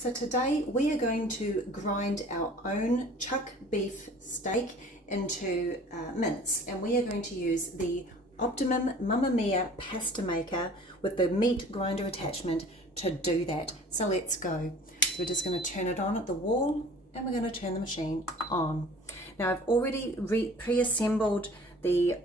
So today we are going to grind our own chuck beef steak into mince, and we are going to use the Optimum Mamma Mia pasta maker with the meat grinder attachment to do that. So let's go. So we're just going to turn it on at the wall and we're going to turn the machine on. Now I've already pre-assembled the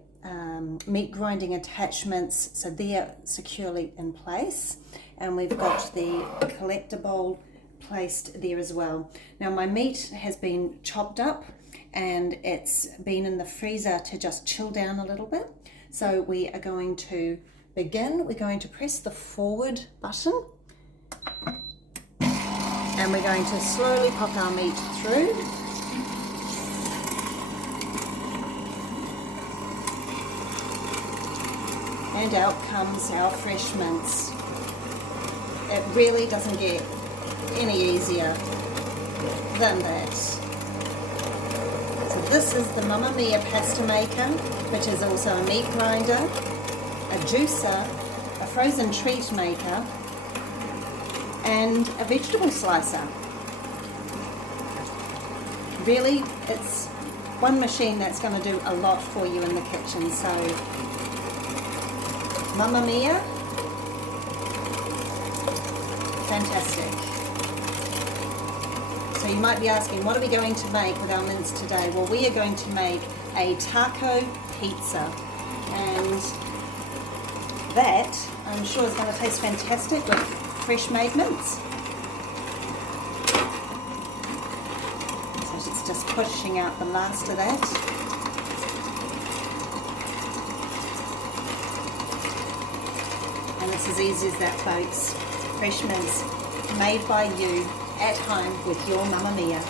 meat grinding attachments, so they're securely in place, and we've got the collector bowl placed there as well. Now my meat has been chopped up and it's been in the freezer to just chill down a little bit. So we are going to begin. We're going to press the forward button and we're going to slowly pop our meat through. And out comes our fresh mince. It really doesn't get any easier than that. So this is the Mamma Mia pasta maker, which is also a meat grinder, a juicer, a frozen treat maker, and a vegetable slicer. Really, it's one machine that's going to do a lot for you in the kitchen. So Mamma Mia, fantastic. So you might be asking, what are we going to make with our mince today? Well, we are going to make a taco pizza, and that I'm sure is going to taste fantastic with fresh made mince. So it's just pushing out the last of that. And it's as easy as that, folks. Fresh mince made by you at home with your Mamma Mia.